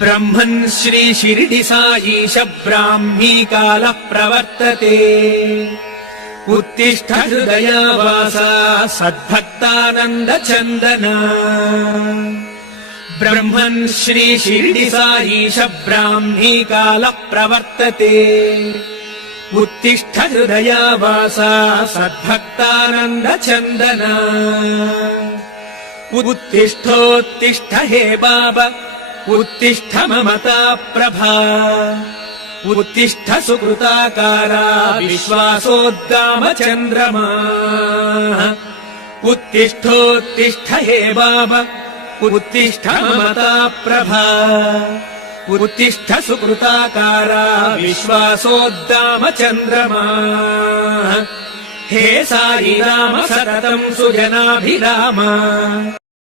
ब्रह्मन् श्री शिरडि साईश ब्राह्मी कालः प्रवर्तते। उत्तिष्ठ हृदयावासा सद्भक्तानन्द चन्दना। ब्रह्मन् श्री शिरडि साईश ब्राह्मी कालः प्रवर्तते। उत्तिष्ठ हृदयावासा सद्भक्तानन्द चन्दना। उत्तिष्ठोत्तिष्ठ हे बाबा उत्तिष्ठ ममता प्रभा। उत्तिष्ठ सुकृताकारा विश्वासोद्गाम चन्द्रमा। उत्तिष्ठोत्तिष्ठ हे बाबा उत्तिष्ठ ममता प्रभा। उत्तिष्ठ सुकृताकारा विश्वासोद्गाम चन्द्रमा। हे साई राम सततं सुजनाभिराम।